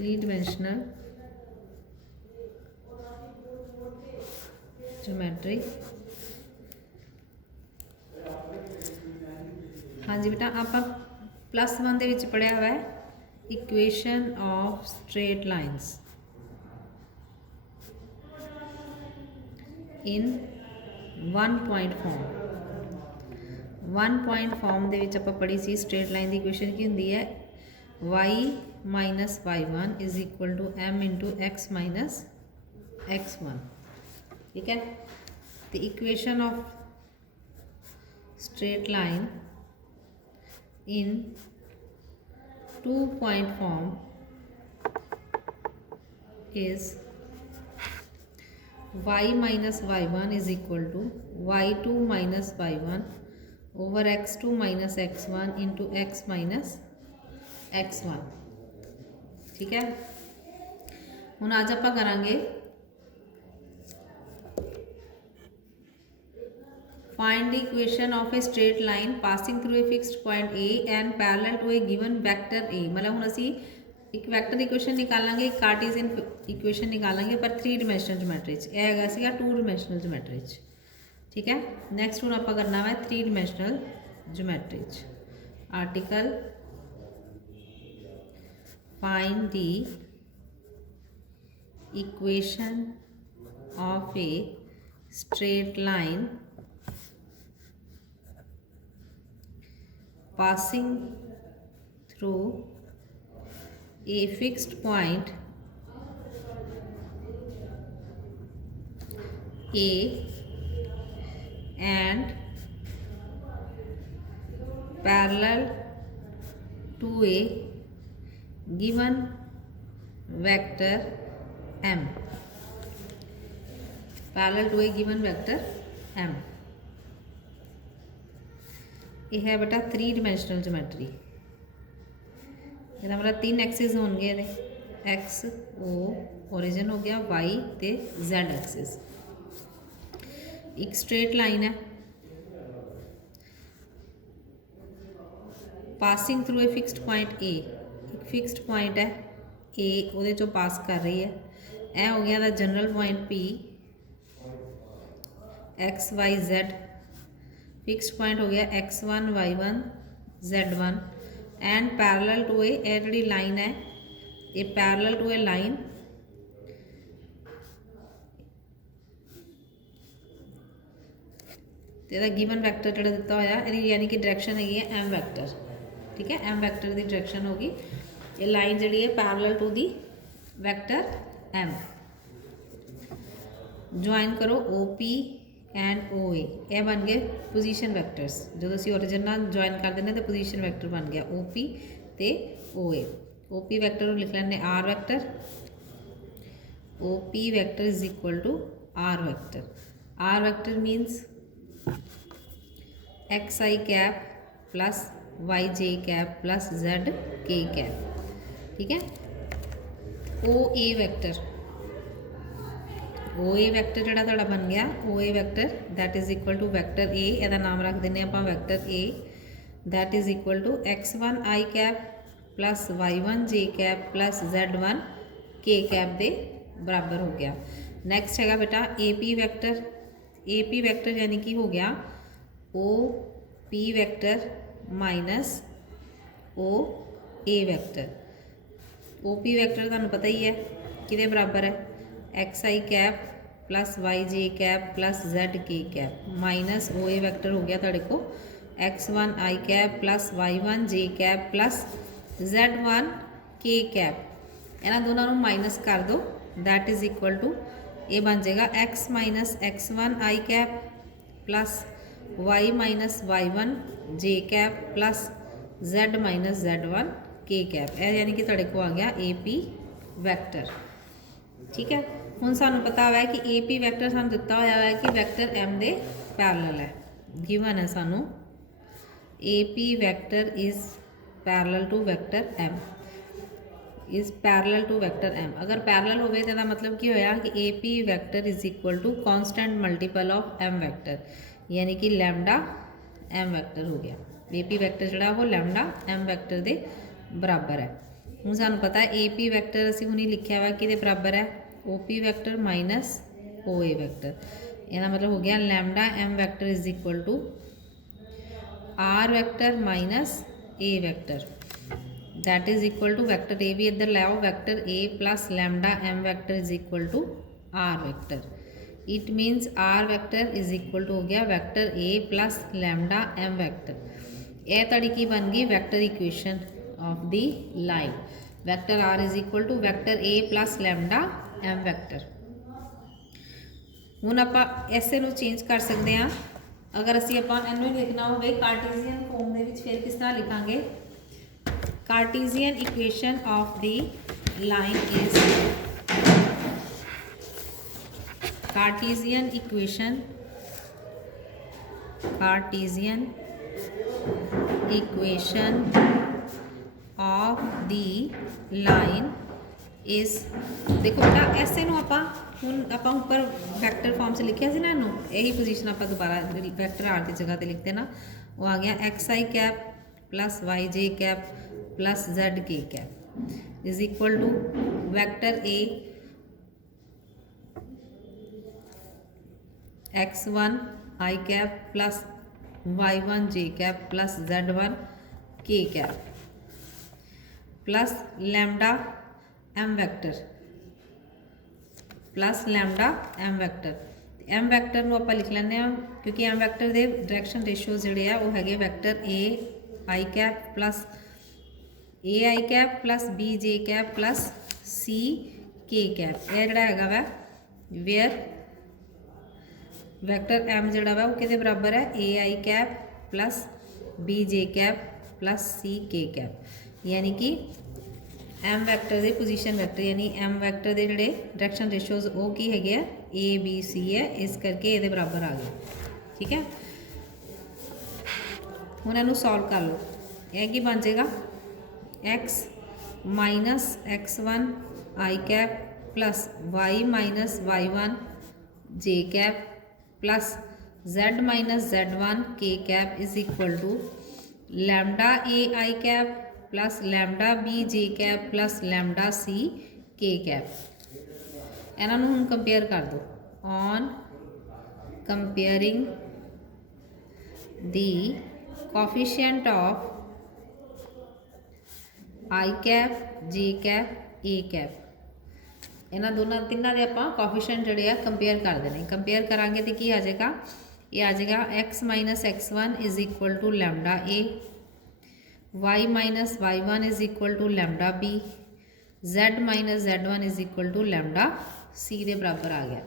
3 dimensional geometry. हाँ जी बेटा, आप +1 ਦੇ ਵਿੱਚ पढ़िया हुआ है equation of straight lines in 1 point form. 1 point form ਦੇ ਵਿੱਚ ਆਪਾਂ पढ़ी सी स्ट्रेट लाइन की इक्वेशन की होंगी है y minus y1 is equal to m into x minus x1। ठीक है, तो equation of straight line in 2 point form is y minus y1 is equal to y2 minus y1 over x2 minus x1 into x minus x1। ठीक है, हुण अज आपां करांगे find the equation of a straight line passing through a fixed point A and parallel to a given vector A. मतलब हुण असीं एक vector equation निकालांगे, एक कार्टेशियन इक्वेशन निकालांगे पर 3 डिमेंशनल ज्योमेट्री च। यह हैगा सीगा 2 डिमेंशनल ज्योमेट्री च। ठीक है, नैक्सट हुण आपां करना है 3 डिमेंशनल ज्योमेट्री च। Article find the equation of a straight line passing through a fixed point A and parallel to a given vector M, parallel to a given vector M। यह है बेटा 3 डिमेंशनल ज्योमेट्री। इसका मतलब 3 axis होंगे, x ओ origin हो गया, Y ते Z axis. एक स्ट्रेट लाइन है passing through a fixed point ए। एक फिक्सड पॉइंट है ए, वो चो पास कर रही है। यह हो गया general point P X Y Z. Fixed point हो गया x1 y1 z1 and parallel to a जी लाइन है ये parallel to a line given vector जो दिता होया यानी कि डायरैक्शन हैगी है m वैक्टर। ठीक है, m वैक्टर की डायरैक्शन होगी, ये लाइन जी है parallel to the vector m। Join करो OP एंड OA, यह बन गए पोजीशन वैक्टर्स। जो असीं ओरिजिन नाल ज्वाइन कर देने तो पोजीशन वैक्टर बन गया OP ते OA। OP वैक्टर को लिख लेंगे R vector, OP vector is equal to R vector. R vector minus XI cap plus YJ cap plus ZK cap. ठीक है, OA वैक्टर, OA वैक्टर जोड़ा थोड़ा बन गया OA vector that is equal to vector A। यदा नाम रख देने आप vector A that is equal to x1 I cap plus y1 J cap plus z1 K cap के बराबर हो गया। नैक्सट है बेटा AP वैक्टर। AP वैक्टर यानी कि हो गया OP vector minus OA vector. OP vector तुहानूं पता ही है कि बराबर है XI cap plus YJ cap plus ZK cap minus OA vector हो गया तुहाडे को x1 I cap plus y1 J cap plus z1 K cap. इन्हां दोनों नूं माइनस कर दो दैट इज इक्वल टू ये बन जाएगा x minus x1 I cap plus y minus y1 J cap plus z minus z1 K cap. यानी कि तुहाडे को आ गया AP वैक्टर। ठीक है, हुण सानूं पता है कि AP वैक्टर सानूं दिता होया है कि वैक्टर M दे पैरेलल है। गिवन है सानूं AP vector is parallel to vector M, is parallel to vector M। अगर पैरेलल होवे तो मतलब की होया कि AP vector is equal to constant multiple of M vector, यानी कि लैम्डा M वैक्टर हो गया। AP वैक्टर जोड़ा वो लैम्डा M वैक्टर के बराबर है। ਹੁਣ ਸਾਨੂੰ ਪता ए पी वैक्टर ਅਸੀਂ ਹੁਣੀ ਲਿਖਿਆ ਵਾ ਕਿਹਦੇ ਬਰਾਬਰ ਹੈ O P vector minus O A vector. ਇਹਦਾ ਮਤਲਬ ਹੋ ਗਿਆ lambda m vector is equal to r vector minus a vector that is equal to vector a भी इधर ले आओ vector a plus lambda m vector is equal to r vector. It means r vector is equal to हो गया vector a plus lambda m vector. यह ताड़ी की बन गई vector equation of the line. Vector r is equal to vector a plus lambda m vector. ਹੁਣ ਆਪਾਂ ਐਸੇ ਨੂੰ ਚੇਂਜ ਕਰ ਸਕਦੇ ਹਾਂ अगर ਅਸੀਂ ਆਪਾਂ ਇਹਨੂੰ ਹੀ ਲਿਖਣਾ ਹੋਵੇ ਕਾਰਟੀਜ਼ੀਅਨ ਫਾਰਮ ਦੇ ਵਿੱਚ ਫਿਰ ਕਿਸ ਤਰ੍ਹਾਂ ਲਿਖਾਂਗੇ Cartesian equation of the line is Cartesian equation of the line is देखो बेटा ऐसे नूं आपां हुण आपां उपर वैक्टर फॉर्म से लिखिया सी ना इहनूं यही पोजीशन आपां दोबारा वैक्टर आर की जगह ते लिखते ना वो आ गया x I cap plus y j cap plus z k cap is equal to vector a x1 i cap plus y1 j cap plus z1 k cap plus lambda m vector plus lambda m vector. m vector नूं आपां लिख लैंदे हां क्योंकि m vector दे direction ratio जिहड़े आ वो हैगे vector a i cap plus a i cap plus b j cap plus c k cap. यह जिहड़ा हैगा वा वेयर वैक्टर m जोड़ा वा वो बराबर है A I cap plus B J cap plus C K cap यानी कि m वैक्टर के पोजीशन वैक्टर यानी m वैक्टर के जोड़े डायरैक्शन रेशोज वो की है ए बी सी है इस करके ये बराबर आ गए। ठीक है हुण इहनूं सॉल्व कर लो यह की बन जाएगा x माइनस x1 आई cap plus y minus y1 जे cap plus z minus z1 के cap is equal to lambda A I cap plus lambda B J cap plus lambda C K cap. इन्हां नूं हुण compare कर दो on comparing the coefficient of I cap J cap A cap. इन्होंने दोनों तिना के आप कोफिशिएंट जोड़े आ कंपेयर कर देने कंपेयर करांगे तो की आ जाएगा ये आ जाएगा x minus x1 is equal to lambda A y minus y1 is equal to lambda B z minus z1 is equal to lambda C के बराबर आ गया।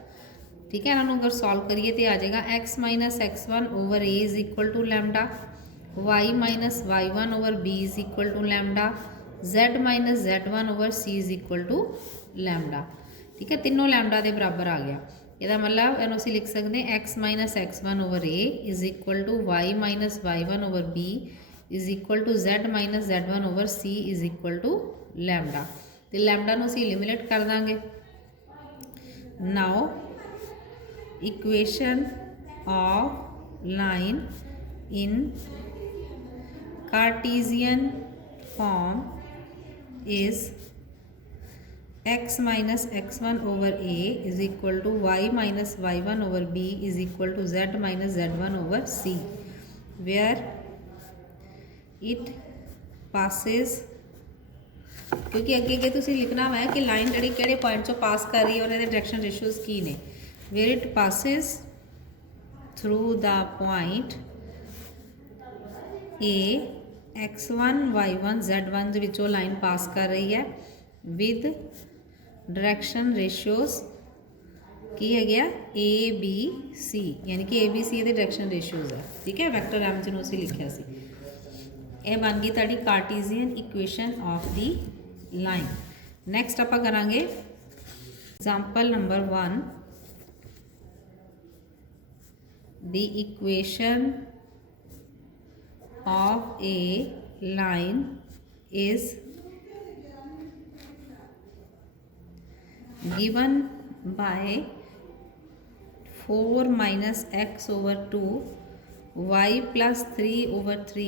ठीक है इन्होंने अगर सॉल्व करिए तो आ जाएगा x minus x1 over a is equal to lambda y minus y1 over b is equal to lambda z minus z1 over c is equal to lambda. ठीक है तीनों लैम्डा के बराबर आ गया। यदा मतलब इन्हों असीं लिख सकते हैं x minus x1 over a is equal to y minus y1 over b is equal to z minus z1 over c is equal to lambda. तो लैम्डा नूं असीं एलिमिनेट कर देंगे। Now equation of line in Cartesian form is x minus x1 over a is equal to y minus y1 over b is equal to z minus z1 over c where it passes क्योंकि अगे अगे तुसीं लिखना है कि line जी कि point चो पास कर रही है और डायरैक्शन रेशोज की ने where it passes through the point a x1 y1 z1 दे विचों लाइन पास कर रही है विद डायरैक्शन रेशियोज की है गया ए बी सी यानी कि ए बी सी के डायरैक्शन रेशियोज है। ठीक है वैक्टर एम जिन्होंने असीं लिखिया सी यह बन गई तुहाडी Cartesian equation of the line. Next आपां करांगे example number 1 the equation of a line is given by 4 minus x over 2 y plus 3 over 3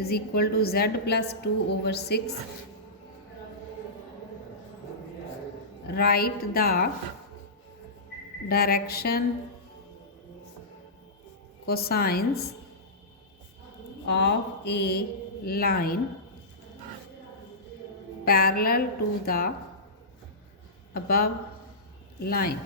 is equal to z plus 2 over 6 write the direction cosines of a line parallel to the above line।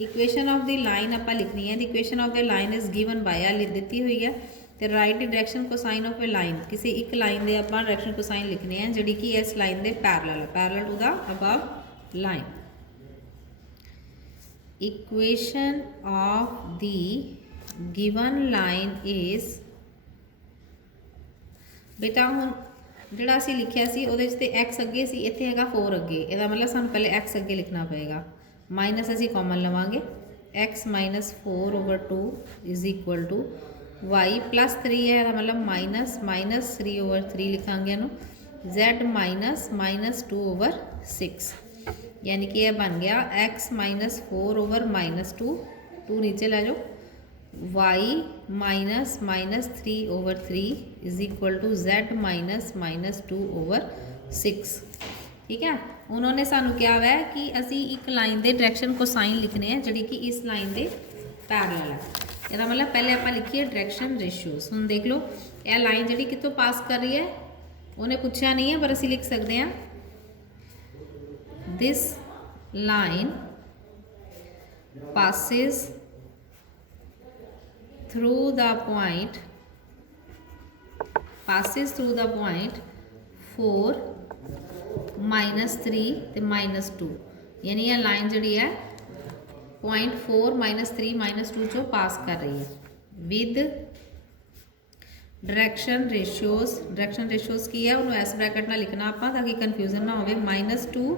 Equation of the line आप लिखनी है। The equation of the line is given by आ दी हुई है। तो write direction cosine of a line, किसी एक लाइन के आप डायरैक्शन कोसाइन लिखने हैं जी कि इस लाइन के parallel to the above line. Equation of the given line is, बेटा हुण जिहड़ा असीं लिखिया सी उहदे च ते एक्स अगे सी, इत्थे हैगा 4 अगे, इहदा मतलब सानूं पहले एक्स अगे लिखना पएगा, माइनस असीं कॉमन लवांगे, X minus 4/2 is equal to Y plus 3 है, इहदा मतलब माइनस 3/3 लिखांगे इहनूं, जैड माइनस 2/6, यानी कि यह बन गया एक्स माइनस 4/-2, 2 नीचे ला जाओ, y minus 3/3 is equal to z minus 2/6। ठीक है, उन्होंने सानू क्या है कि असी एक लाइन के डायरैक्शन कोसाइन लिखने हैं जी कि इस लाइन के पैरल है। इसका मतलब पहले आप लिखिए डायरैक्शन रेशियोज। हुण देख लो यह लाइन जी कितों पास कर रही है, उन्हें पूछा नहीं है, पर असी लिख सकते हैं this line passes through the point 4 -3 ते -2, यानी यह लाइन जी है पॉइंट 4 -3 -2 चो पास कर रही है विद डायरैक्शन रेशियोज की है, उन्होंने इस ब्रैकेट में लिखना आप ताकि कन्फ्यूजन ना हो। -2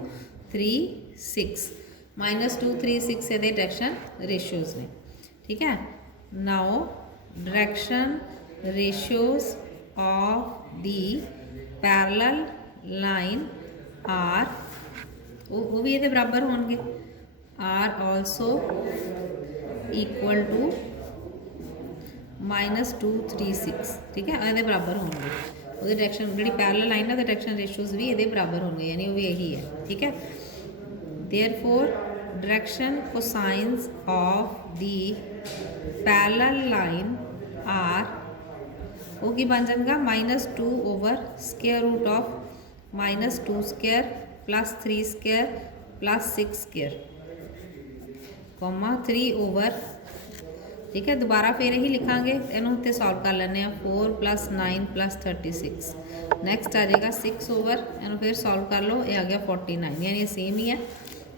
3 6 -2 3 6 ये डायरैक्शन रेशियोज ने। ठीक है, now direction ratios of the parallel line are, वो भी ये बराबर होंगे, आर ऑल्सो इक्वल टू -2 3 6। ठीक है, ये बराबर होंगे, वो डायरैक्शन जी पैरलल लाइन है डायरैक्शन रेशियोज भी ये बराबर होंगे, यानी वो भी यही है। ठीक है, therefore direction cosines of the parallel line are, वो की बन जाएगा -2/√ऑफ -2² प्लस 3² प्लस 6², 3/। ठीक है, दोबारा फिर यही लिखांगे, इनू उत्ते सॉल्व कर लेने 4 + 9 + 36, नैक्सट आ जाएगा 6/, इनू फिर सॉल्व कर लो, ये आ गया 49, यानी सेम ही है।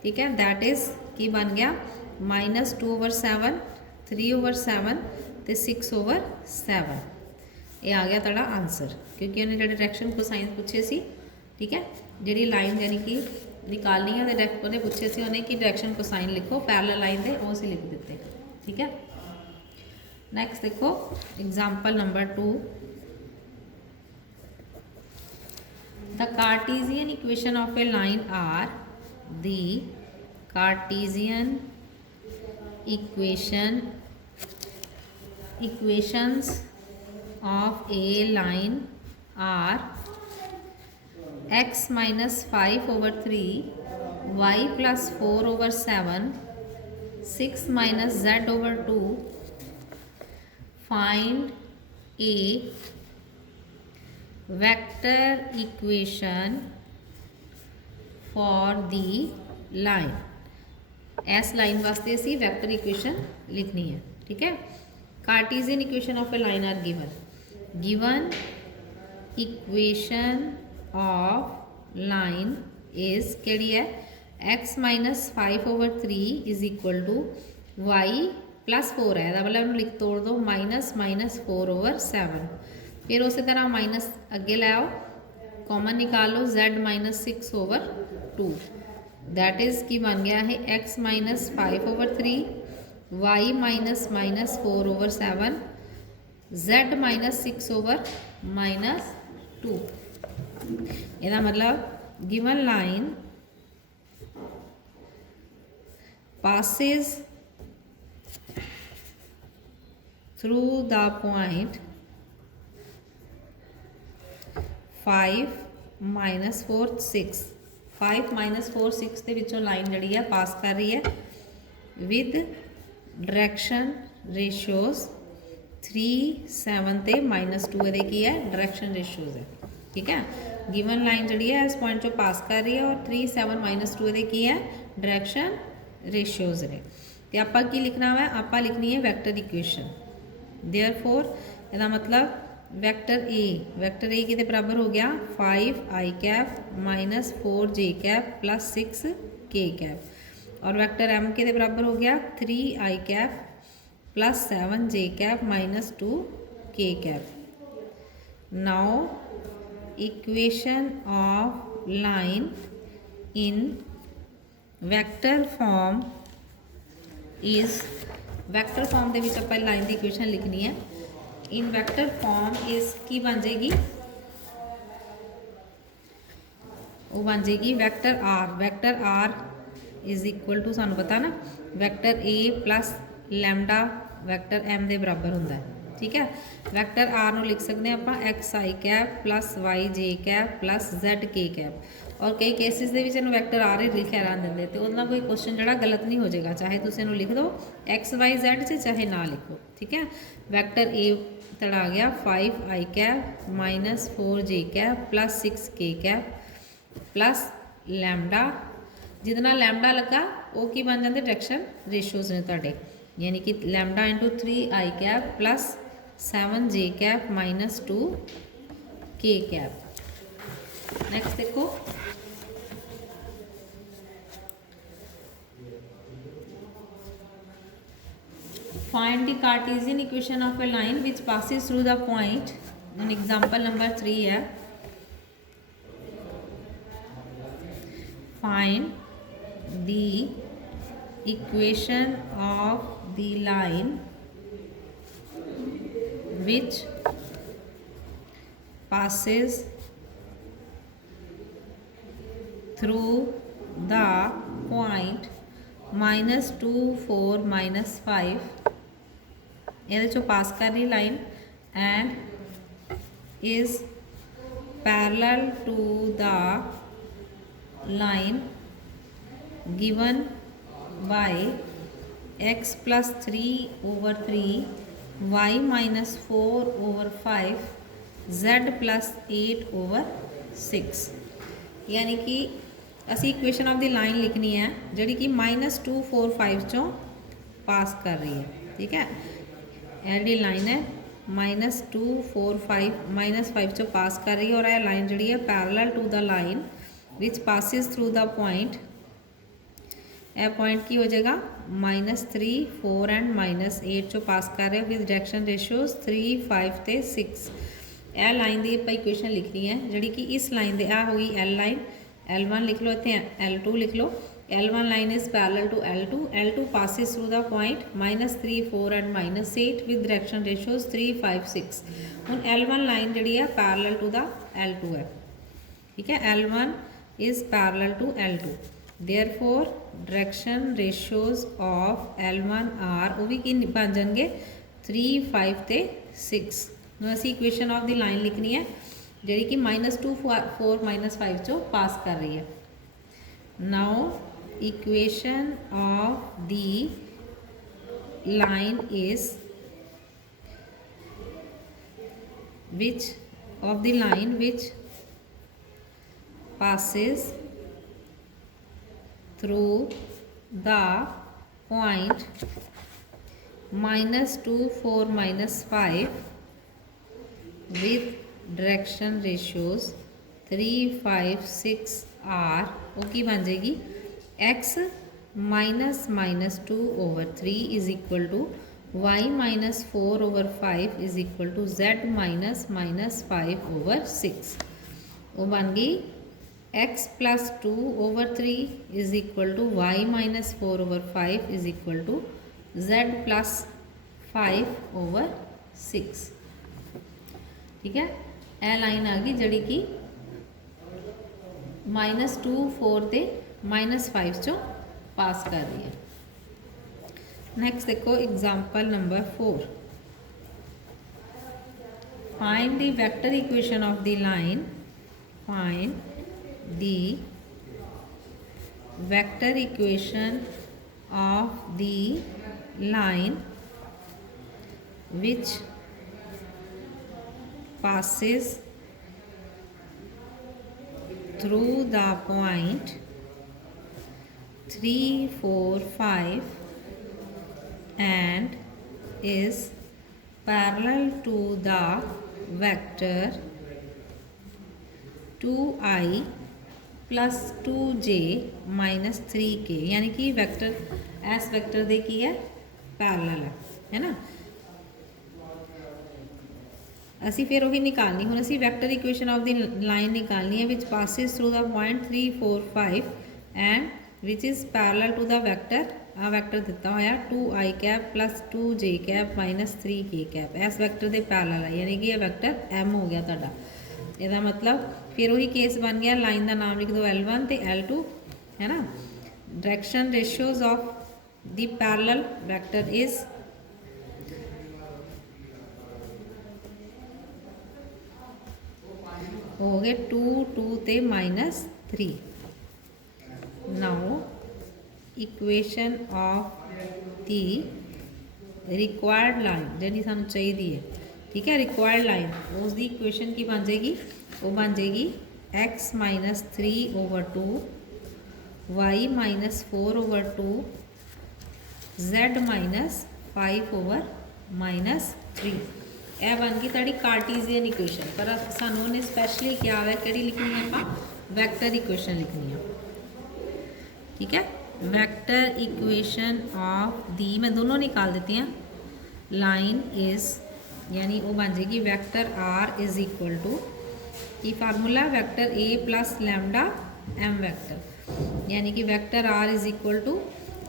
ठीक है, दैट इज़ की बन गया -2/7 3/7 तो 6/7, ये आ गया तुहाडा आंसर, क्योंकि उन्हें जो डायरैक्शन कोसाइन पूछे सी। ठीक है, जी लाइन यानी कि निकालनी है तो उन्हें पूछे सी उन्हें कि डायरैक्शन कोसाइन लिखो पैरलल लाइन के, वो असीं लिख दिते। ठीक है, नैक्सट देखो example number 2, the Cartesian equation of a line are, the Cartesian equations of a line are x minus 5/3, y plus 4/7, 6 minus z/2. Find a vector equation for the line। इस line वास्ते असी vector equation लिखनी है। ठीक है, Cartesian equation of a line are given equation of line is केड़ी है, x minus 5/3 is equal to y plus 4 है, मतलब लिख तोड़ दो -4/7, फिर उस तरह माइनस अगे ले आओ, कॉमन निकाल लो, z -6/2, दैट इज़ की बन गया है x माइनस 5/3, y -4/7, z -6/-2। इसका मतलब given line passes through the point 5 -4 6, 5 -4 6 ਦੇ ਵਿੱਚੋਂ ਲਾਈਨ ਜਿਹੜੀ ਹੈ ਪਾਸ ਕਰ ਰਹੀ ਹੈ ਵਿਦ ਡਾਇਰੈਕਸ਼ਨ ਰੇਸ਼ੀਓਜ਼ 3 7 ਤੇ -2 ਇਹਦੇ ਕੀ ਹੈ ਡਾਇਰੈਕਸ਼ਨ ਰੇਸ਼ੀਓਜ਼ ਹੈ। ठीक है, गिवन लाइन जी है इस पॉइंट चो पास कर रही है और 3 7 -2 ये की है डायरैक्शन रेशियोज ने। तो आप की लिखना वा आप लिखनी है वैक्टर इक्वेशन। देयरफॉर इसका मतलब वैक्टर ए कि बराबर हो गया 5 i cap -4 j cap +6 k cap और वैक्टर एम के बराबर हो गया 3 i cap +7 j cap -2 k cap. Now equation of line in vector form is vector form ਦੇ ਵਿੱਚ ਆਪਾਂ ਲਾਈਨ ਦੀ ਇਕੁਏਸ਼ਨ ਲਿਖਣੀ ਹੈ। in vector form is ਕੀ ਬਣ ਜਾਏਗੀ ਉਹ ਬਣ ਜਾਏਗੀ vector r is equal to ਸਾਨੂੰ ਪਤਾ ਨਾ vector a plus lambda vector m ਦੇ ਬਰਾबर ਹੁੰਦਾ ਹੈ। ठीक है, वैक्टर आर ਨੂੰ लिख सकते हैं आप एक्स आई cap +y j cap +z k cap और कई केसिस ਦੇ ਵਿੱਚ ਇਹਨੂੰ ਵੈਕਟਰ ਆਰ ਹੀ ਲਿਖਿਆ ਰਹਿਣ ਦਿੰਦੇ ਤੇ ਉਹਦਾ ਕੋਈ ਕੁਐਸਚਨ ਜਿਹੜਾ ਗਲਤ ਨਹੀਂ ਹੋ ਜਾਏਗਾ, ਚਾਹੇ ਤੁਸੀਂ ਇਹਨੂੰ ਲਿਖ ਦਿਓ x y z ਚ ਚਾਹੇ ਨਾ ਲਿਖੋ। ठीक है, वैक्टर a तड़ा आ गया 5 i cap -4 j cap +6 k cap plus lambda ਜਿਹਦੇ ਨਾਲ ਲੈਮਡਾ ਲੱਗਾ ਉਹ ਕੀ ਬਣ ਜਾਂਦੇ ਡਾਇਰੈਕਸ਼ਨ ਰੇਸ਼ੀਓਜ਼ ਨੇ ਤੁਹਾਡੇ, यानी कि lambda × 3 i cap +7 j cap -2 k cap. Next देखो find the Cartesian equation of a line which passes through the point. Example number 3 है find the equation of the line which passes through the point -2 4 -5 ਇਹਦੇ ਚੋਂ ਪਾਸ ਕਰ ਰਹੀ ਲਾइन and is parallel to the line given by x +3/3 y -4/5 z +8/6। यानी कि असी equation of the line लिखनी है जी कि -2 4 5 चों पास कर रही है। ठीक है, यह लाइन है -2 4 5 -5 चों पास कर रही है और यह लाइन जी है parallel to the line which passes through the point. यह पॉइंट की हो जाएगा -3 4 एंड -8 चो पास कर रहे विद डायरेक्शन रेशियोज 3 5 ते 6। यह लाइन की आप इक्वेशन लिखनी है जी कि इस लाइन दे आ होगी L लाइन L1 लिख लो, इतने L2 लिख लो। L1 line is parallel to L2, L2 passes through the point -3 4 and -8 with direction ratios 3 5 6। हुण L1 लाइन जी है पैरेलल टू द L2 है। ठीक है, L1 is parallel to L2, therefore direction ratios of L1 are वो भी कि बन जाएंगे 3 5 ते 6। असी इक्वेशन ऑफ द लाइन लिखनी है जी कि -2 4 -5 चो पास कर रही है। Now equation of the line is which of the line which passes through the point -2 4 -5 with direction ratios 3 5 6 are वो की बन जाएगी x -2/3 is equal to y -4/5 is equal to z -5/6। वो बन गई x +2/3 is equal to y -4/5 is equal to z +5/6। ठीक है, यह लाइन आ गई जी कि -2 4 ते -5 चो पास कर रही है। नेक्स्ट देखो example number 4 find the vector equation of the line. Find the vector equation of the line which passes through the point 3, 4, 5 and is parallel to the vector 2i plus 2j minus 3k, यानी कि vector S vector दे की है parallel है ना। असी फिर वही निकालनी, हुण असी vector equation of the line निकालनी है which passes through the point 3, 4, 5 and which is parallel to the vector, आ वैक्टर दिता होया 2i cap plus 2j cap minus 3k cap, इस वैक्टर दे पैरेलल है, यानी कि यह वैक्टर m हो गया तुहाडा। ਇਹਦਾ मतलब फिर वही केस बन गया, लाइन का नाम लिख दो L1 तो L2 है ना। Direction ratios of the parallel vector is हो गए 2, 2 ते minus 3। Now equation of the required line जी सानू चाहिए है, ठीक है, रिक्वायर्ड लाइन, उसकी इक्वेशन की बन जाएगी, वो बन जाएगी x minus 3 over 2, y minus 4 over 2, z minus 5 over minus 3। यह बन गई ताड़ी कार्टीजियन इक्वेशन, पर सानू उन्हें स्पैशली क्या है कि लिखनी है, आप वैक्टर इक्वेशन लिखनी है, ठीक है। वैक्टर इक्वेशन ऑफ दी, मैं दोनों निकाल देती हैं, लाइन इज़ यानी वो बन जाएगी vector are is equal to की फार्मूला वैक्टर ए प्लस लैमडा एम वैक्टर, यानी कि vector are is equal to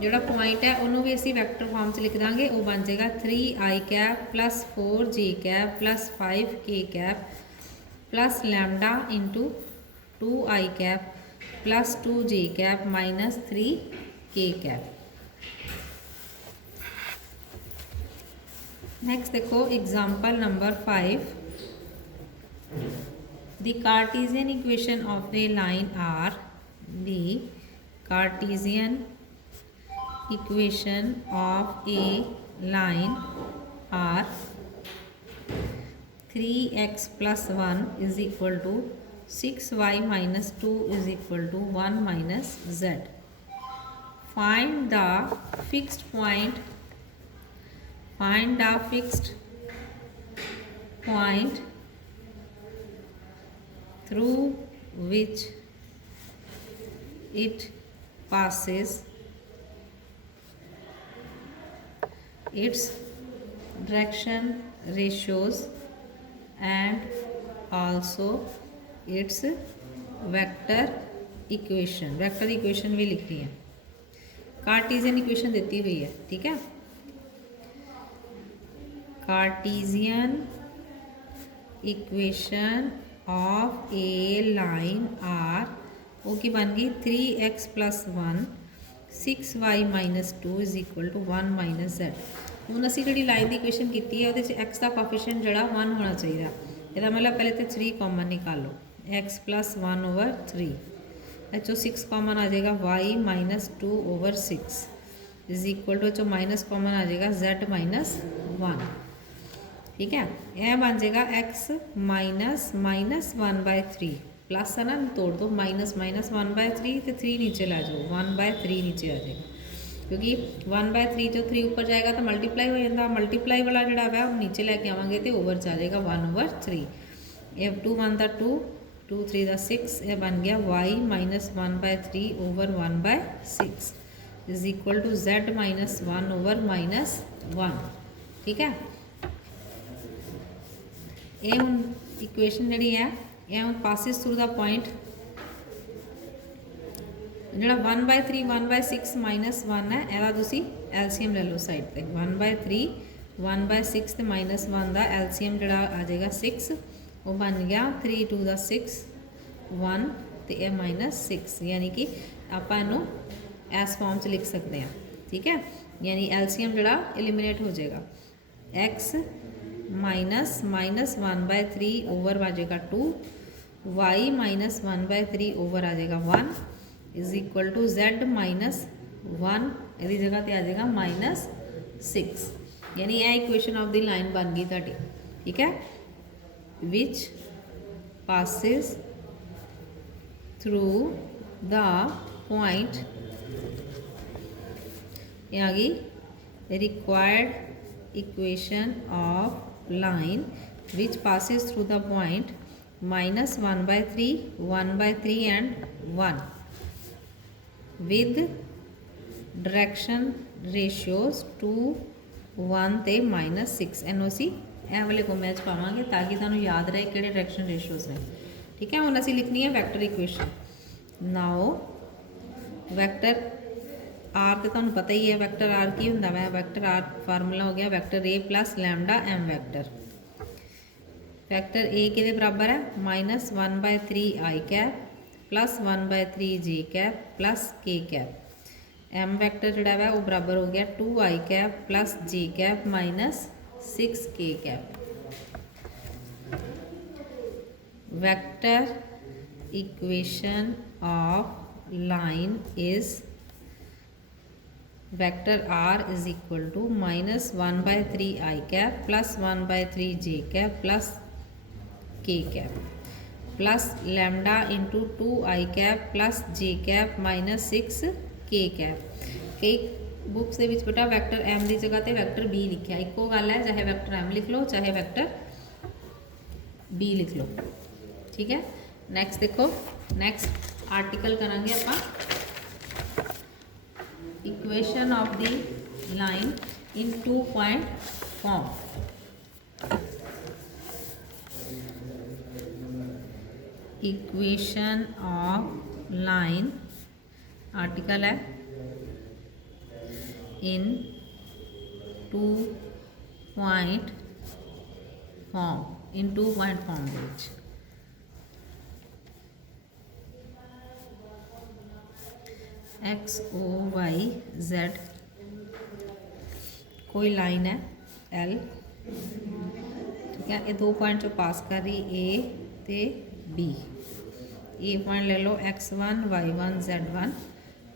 जोड़ा पॉइंट है उन्होंने भी असी वैक्टर फॉर्म से लिख देंगे, वो बन जाएगा 3i cap plus 4j cap plus 5k cap plus lambda into 2i cap plus 2j cap minus 3k cap. Next देखो example number 5, the Cartesian equation of a line are, the Cartesian equation of a line are 3x plus 1 is equal to 6y minus 2 is equal to 1 minus z। Find the fixed point, find the fixed point through which it passes, its direction ratios and also its vector equation। vector equation भी लिखनी है, Cartesian equation देती हुई है, ठीक है। Cartesian equation of a line are वो की बन गई 3x plus 1 6y minus 2 is equal to 1 minus z। हूँ असी जी लाइन की इक्वेशन की है वो एक्स का कोफिशिएंट जोड़ा 1 होना चाहिए, यदा मतलब पहले तो 3 कॉमन निकालो, x प्लस 1 ओवर 3 एचो 6 कॉमन आ जाएगा, y minus 2 over 6 is equal to एचो माइनस कॉमन आ जाएगा z माइनस 1, ठीक है। यह बन जाएगा x माइनस माइनस 1/3 प्लस है ना, तोड़ दो, माइनस माइनस 1/3 तो 3 नीचे ला जाओ, 1/3 नीचे आ जाएगा, क्योंकि 1/3 जो 3 ऊपर जाएगा तो मल्टीप्लाई हो जाता, मल्टीप्लाई वाला जोड़ा है हम नीचे लैके आवेंगे तो ओवर जा जाएगा 1/3। ये 2 1 का 2, 2 3 का 6, यह बन गया y minus 1/3 over 1/6 is equal to z minus 1 over minus 1, ठीक है। ये हम इक्वेशन जी है ये हम पासिस थ्रू द पॉइंट जोड़ा 1/3 1/6 माइनस 1 है, यदा तुसी एलसीएम ले लो साइड पे, 1/3 1/6 तो माइनस 1 का एलसीएम जोड़ा आ जाएगा 6, वो बन गया 3 2 का 6 1 तो यह माइनस 6, यानी कि आप इनू इस फॉर्म से लिख सकते हैं, ठीक है। यानी एलसीएम जोड़ा एलिमिनेट हो जाएगा, एक्स माइनस माइनस 1/3 ओवर आ जाएगा 2, वाई माइनस 1/3 ओवर आ जाएगा 1, is equal to Z minus 1 ਇਹਦੀ जगह ਤੇ आ जाएगा माइनस 6 यानी यह इक्वेशन ऑफ द लाइन बन गई ਤੁਹਾਡੀ ठीक है विच passes through the point ये आ गई required equation of line which passes through the point minus 1 by 3 1 by 3 and 1 with direction ratios 2 1 ਤੇ -6 ਇਹਨੂੰ ਅਸੀਂ ਇਹ ਵਾਲੇ ਕੋਮੇ 'ਚ ਪਾਵਾਂਗੇ ਤਾਂ ਕਿ ਤੁਹਾਨੂੰ ਯਾਦ ਰਹੇ ਕਿਹੜੇ ਡਾਇਰੈਕਸ਼ਨ ਰੇਸ਼ੀਓਜ਼ ਨੇ ਠੀਕ ਹੈ ਹੁਣ ਅਸੀਂ ਲਿਖਣੀ ਹੈ ਵੈਕਟਰ ਇਕੁਏਸ਼ਨ ਨਾਓ ਵੈਕਟਰ ਆਰ ਤੇ ਤੁਹਾਨੂੰ ਪਤਾ ਹੀ ਹੈ ਵੈਕਟਰ ਆਰ ਕੀ ਹੁੰਦਾ ਵਾ ਵੈਕਟਰ ਆਰ ਫਾਰਮੂਲਾ ਹੋ ਗਿਆ vector a + lambda m vector vector a ਕਿਹਦੇ ਬਰਾਬਰ ਹੈ -1/3 i cap +1/3 j cap + k cap m vector ਜਿਹੜਾ ਵਾ ਉਹ ਬਰਾਬਰ ਹੋ ਗਿਆ 2i cap + j cap -6k cap vector equation of line is vector r is equal to -1/3 i cap +1/3 j cap plus k cap plus lambda into 2 i cap plus j cap -6 k cap कई books ਦੇ ਵਿੱਚ ਬੇਟਾ vector m ਦੀ ਜਗ੍ਹਾ ਤੇ vector b ਲਿਖਿਆ ਇੱਕੋ ਗੱਲ ਹੈ ਚਾਹੇ ਵੈਕਟਰ m ਲਿਖ ਲਓ ਚਾਹੇ ਵੈਕਟਰ b ਲਿਖ ਲਓ ठीक है नैक्सट देखो नैक्सट आर्टिकल करांगे आप equation of the line in 2 point form equation of line article है इन 2 point form in 2 point form ਦੇ ਵਿੱਚ एक्स ओ वाई जेड कोई लाइन है एल ठीक है ये 2 पॉइंट जो पास कर रही ए ते बी ए पॉइंट ले लो x1 y1 z1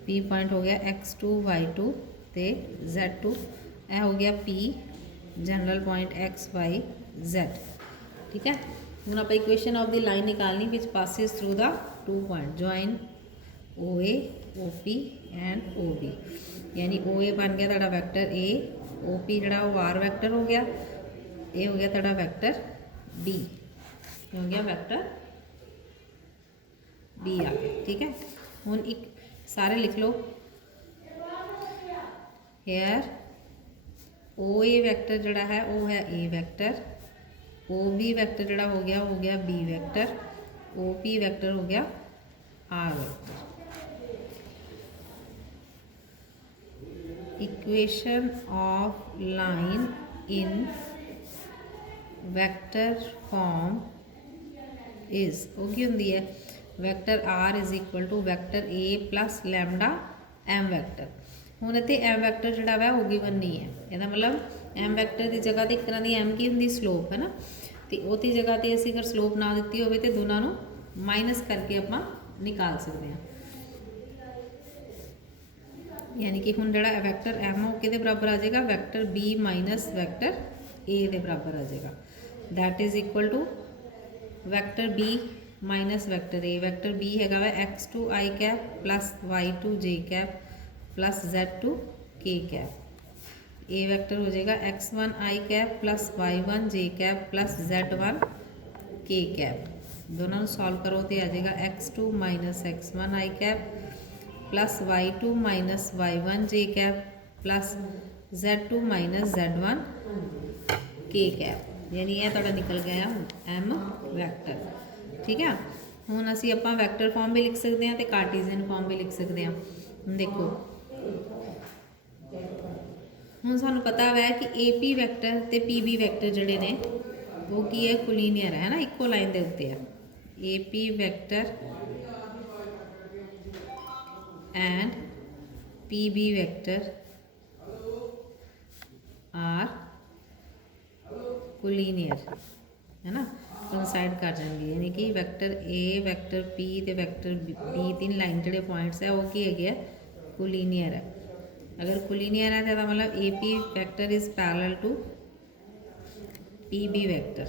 B point हो गया x2 y2 ते z2 यह हो गया p general point x y z ठीक है हम आप इक्वेशन ऑफ द लाइन निकालनी विच passes through the 2 point join OA OP and OB यानी OA बन गया तुहाडा वैक्टर A OP जिहड़ा वो आर वैक्टर हो गया ये हो गया तुहाडा वैक्टर B हो गया वैक्टर B आ गया ठीक है हुण एक सारे लिख लो हेयर OA वैक्टर जिहड़ा है वो है A वैक्टर OB वैक्टर जिहड़ा हो गया B वैक्टर OP वैक्टर हो गया R vector equation of line in vector form is वो की होंगी है vector are is equal to vector A plus lambda M vector हुण इत्थे एम वैक्टर जिहड़ा वा वो गिवन नहीं है इहदा मतलब एम वैक्टर की जगह ते एक तरह की एम की होंगी स्लोप है ना तो उसकी जगह ते असीं अगर स्लोप ना दित्ती होवे ते दोनों नूं माइनस करके आपां निकाल सकते हैं यानी कि हुण जिहड़ा वैक्टर एम हो किहदे बराबर आ जाएगा vector B minus vector A दे बराबर आ जाएगा that is equal to vector B minus vector vector B हैगा वा x2 i cap plus y2 j cap plus z2 k cap A vector हो जाएगा x1 आई cap plus y1 j cap plus z1 k cap दोनों solve करो तो आ जाएगा x2 minus x1 आई cap plus y2 minus y1 j cap plus z2 minus z1 k cap यानी यह तुहाडा निकल गया m वैक्टर ठीक है हुण असीं आपां वैक्टर फॉर्म भी लिख सकते हैं तो कार्टीजियन फॉर्म भी लिख सकते हैं हुण देखो हुण सानूं पता है कि AP वैक्टर ते PB वैक्टर जिहड़े ने वो की है कोलीनियर है ना इक्को लाइन के उत्ते है AP vector and PB vector are collinear है ना कोइंसाइड कर जाएंगे, यानी कि वैक्टर ए वैक्टर पी तो वैक्टर बी तीन लाइन जोड़े पॉइंट्स है वो की है कोलीनियर है। अगर कोलीनियर है तो मतलब A P vector is parallel to P B vector.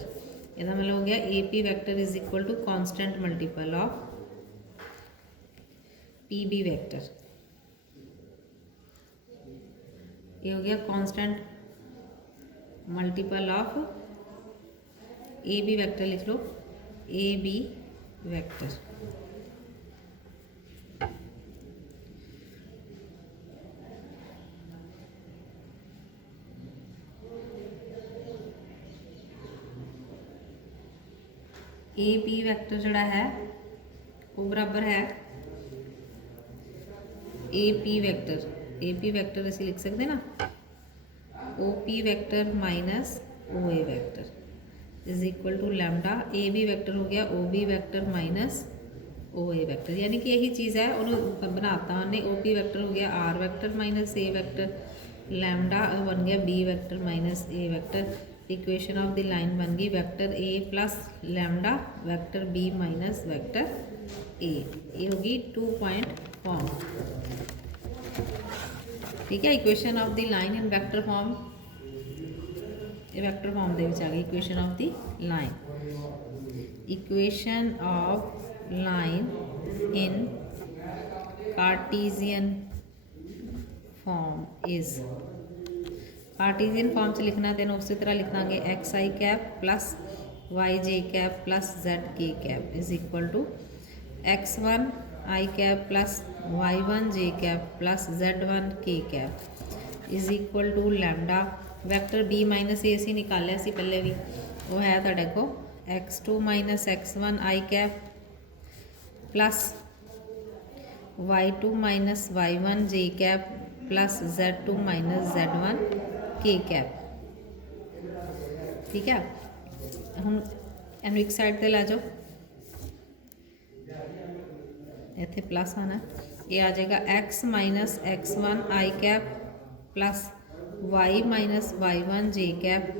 यदा मतलब हो गया A P vector is equal to constant multiple of P B vector. ये हो गया constant multiple of A B vector, लिख लो A B vector. A B vector जोड़ा है वो बराबर है ए पी वैक्टर असी लिख सकते ना O P vector minus O A vector is equal to lambda. A B vector हो गया O B vector minus O A vector, यानी कि यही चीज़ है उन्होंने बनाता उन्हें। ओ पी वैक्टर हो गया R vector minus A vector, lambda बन गया B vector minus A vector. Equation of the line बन गई vector A plus lambda vector B minus vector A. ये होगी 2 पॉइंट फॉर्म। ठीक है, equation of the line in vector form, vector form दे विच आ गई equation of the line. Equation of line in Cartesian form is, Cartesian form च लिखना तेन उस तरह लिखा x I cap plus y j cap plus z k cap is equal to x1 I cap plus y1 J cap plus z1 के cap is equal to lambda. Vector B minus A असी निकालिया सी पहले भी, वो है तुहाडे को x2 minus x1 आई cap plus y2 minus y1 जे cap plus z2 minus z1 के कैप। ठीक है, हम एनू एक साइड पर ला जाओ, इत्थे प्लस आना, ये आ जाएगा x माइनस x1 आई cap plus y minus y1 जे cap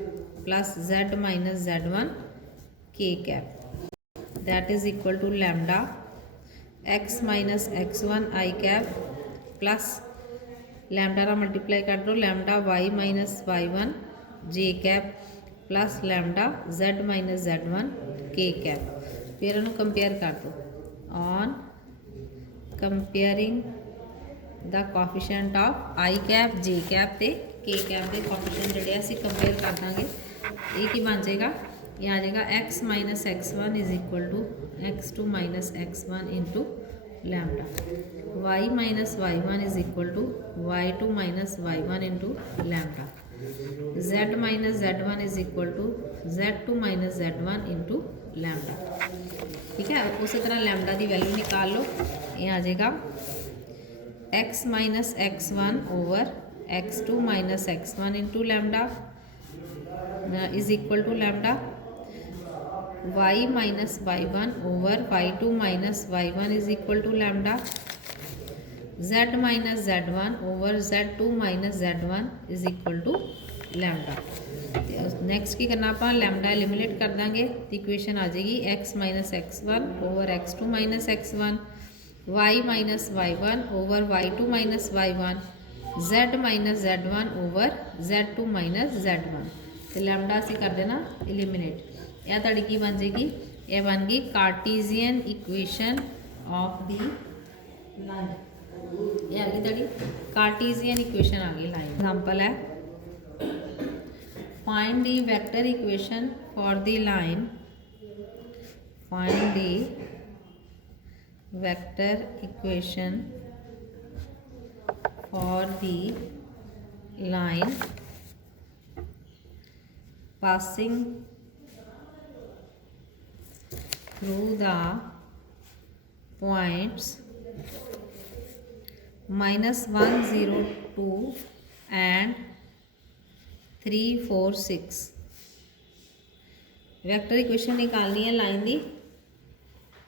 plus z minus z1 के cap that is equal to lambda x minus x1 I cap plus lambda का मल्टीप्लाई कर दो लैम्डा y माइनस y1 जे cap plus lambda z minus z1 के cap. फिर इन्हों compare कर दो on comparing the coefficient of I cap J cap ते k cap के कोफिशिएंट जोड़े असी कंपेयर कर देंगे। ये की बन जाएगा, ये आ जाएगा x minus x1 is equal to x2 minus x1 into lambda, y minus y1 is equal to y2 minus y1 into lambda, z minus z1 is equal to z2 minus z1 into lambda. ठीक है, उसी तरह lambda की value निकाल लो, ये आ जाएगा x minus x1 over x2 minus x1 into lambda is equal to lambda, y minus y1 over y2 minus y1 is equal to lambda, z minus z1 over z2 minus z1 is equal to lambda. Next की करना आप lambda eliminate कर देंगे तो equation आ जाएगी x minus x1 over x2 minus x1, y minus y1 over y2 minus y1, z minus z1 over z2 minus z1। तो lambda असी कर देना एलिमिनेट। यह ताड़ी की बन जाएगी, यह बन गई Cartesian equation of the line. यह आ गई ताड़ी कार्टीजियन इक्वेशन आ गई लाइन। एग्जाम्पल है find the vector equation for the line, find the vector equation for the line passing through the points minus 1 0 2 and 3 4 6। Vector equation निकालनी है line the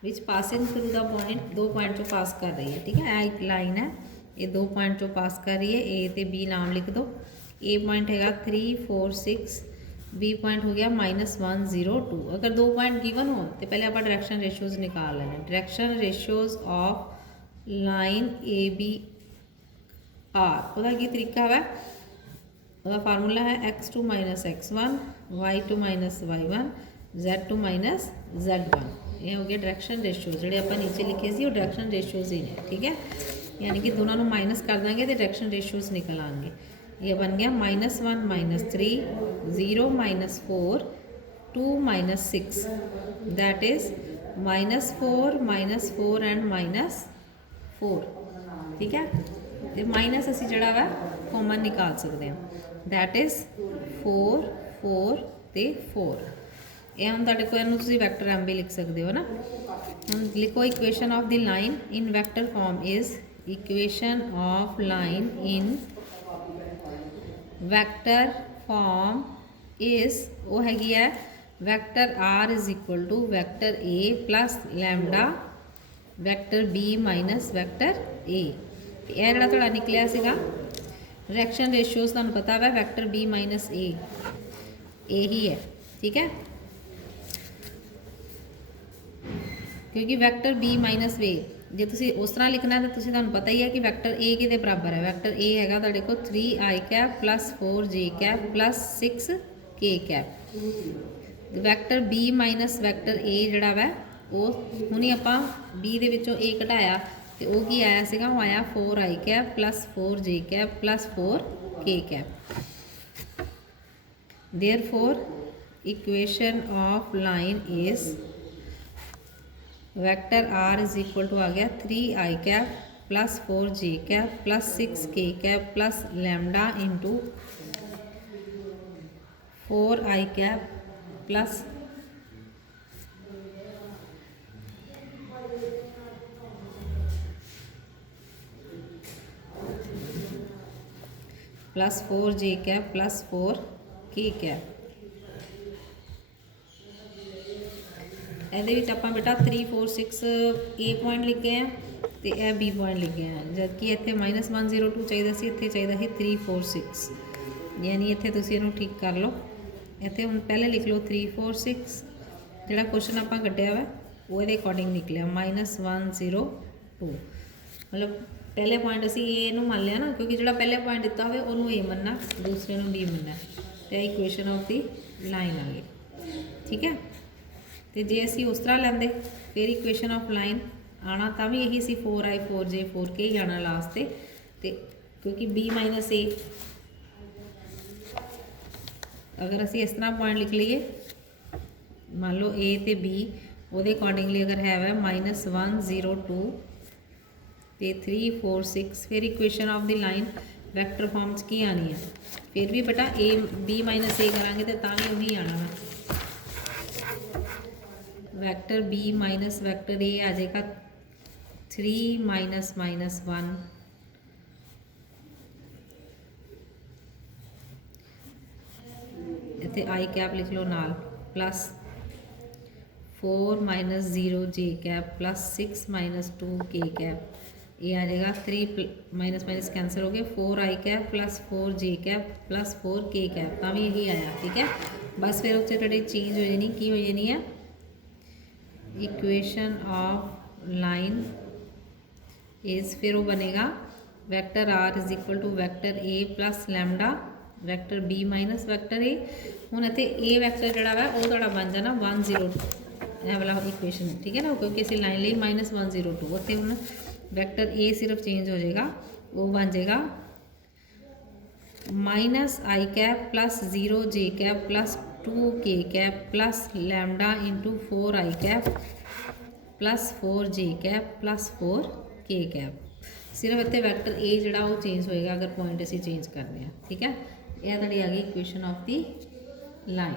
which passing through the point, दो point जो पास कर रही है। ठीक है, एक लाइन है ये दो पॉइंट जो पास कर रही है, ए ते बी नाम लिख दो। ए पॉइंट हैगा 3 4 6 बी पॉइंट हो गया -102। अगर 2 पॉइंट गिवन हो तो पहले आप डायरेक्शन रेशियोज निकाल लेना। Direction ratios of line A B are, वह की तरीका है, वह फार्मूला है x2 - x1, y2 - y1, z2 - z1। ये हो गया डायरेक्शन रेशियोज, जोड़े आप नीचे लिखे सी वो डायरेक्शन रेशियोज ही ने, ठीक है। यानी कि दोनों माइनस कर देंगे तो डायरेक्शन रेशियोज निकल आएंगे। ये बन गया -1 - 3, 0 - 4, 2 - 6, दैट इज -4 -4 एंड -4, ठीक है। तो माइनस असी जड़ा वा कॉमन निकाल सकते हैं, दैट इज 4 4 ते 4। ये हम तुहाडे कोल तुसीं वैक्टर एम भी लिख सकते हो ना। हम लिखो equation of the line in vector form is, equation of line in vector form is, वो हैगी है vector are is equal to vector A plus lambda vector B minus vector a. यह जोड़ा थोड़ा निकलिया सीगा डायरेक्शन रेशियोज, तुहानूं पता है वैक्टर बी माइनस ए ही है, ठीक है। क्योंकि वैक्टर बी माइनस वे जे तुसीं उस तरह लिखना है तो तुसीं तुहानूं पता ही है कि वैक्टर ए किहदे बराबर है। वैक्टर ए हैगा तुहाडे कोल 3i cap plus 4j cap plus 6k cap. Vector B minus vector a जिहड़ा वै वो हुणी आपां बी दे विचों ए घटाया तो वो की आया सीगा, वो आया 4i cap plus 4j cap plus 4k cap. Therefore equation of line is vector are is equal to आ गया 3i cap plus 4j cap plus 6k cap plus lambda into 4i cap plus plus 4j cap plus 4k cap. ये आप बेटा 3 4 6 ए point लिख गए हैं तो यह बी पॉइंट लिख गए हैं, जबकि इतने -102 चाहिए सी, इतने चाहिए 3 4 6। यानी इतने तुम इनू ठीक कर लो। इतने हम पहले लिख लो 3 4 6, जोड़ा क्वेश्चन आप कढ़िया वा वो अकॉर्डिंग निकलिया -102। मतलब पहले पॉइंट असी ए नूं मान लिया ना, क्योंकि जो पहले पॉइंट दिता हो उन्होंने ए मनना, दूसरे नूं बी मनना, तो इक्वेशन ऑफ दी लाइन आ गई, ठीक है। तो जे असी उस तरह लेंदे फिर इक्वेशन ऑफ लाइन आना तो भी यही सी 4i 4j 4k ही आना लास्ट से, तो क्योंकि बी माइनस ए अगर असी इस तरह पॉइंट लिख लीए, मान लो ए तो बी वो अकॉर्डिंगली अगर है वै -102 तो 3 4 6, फिर equation of the line vector form च की आनी है। फिर भी बेटा ए बी माइनस ए करांगे तो भी वही आना है, vector B minus vector A आ जाएगा 3 -1, इतने आई कैप लिख लो नाल plus 4 - 0j cap plus 6 - 2k cap. ये आ जाएगा 3 माइनस कैंसिल हो गए, 4i cap plus 4j cap plus 4k cap, तो भी यही आया, ठीक है। बस फिर उत्ते थोड़ी चेंज हो जानी, की हो जानी है इक्वेशन ऑफ लाइन इज, फिर वो बनेगा vector are is equal to vector A plus lambda vector B minus vector a. हुण इत्थे ए वैक्टर जिहड़ा वा वो तुहाडा बन जाना 102, यह वाला इक्वेशन, ठीक है ना, क्योंकि असीं लाइन ली -102। उत्ते हुण वैक्टर ए सिर्फ चेंज हो जाएगा, वो बन जाएगा -i cap plus 0j cap plus 2k cap plus lambda into 4i cap plus 4j cap plus 4k cap. सिर्फ इतने वैक्टर ए जोड़ा वो चेंज होएगा अगर पॉइंट असी चेंज करते हैं, ठीक है। यह तुहाडी आ गई इक्वेशन ऑफ दी लाइन।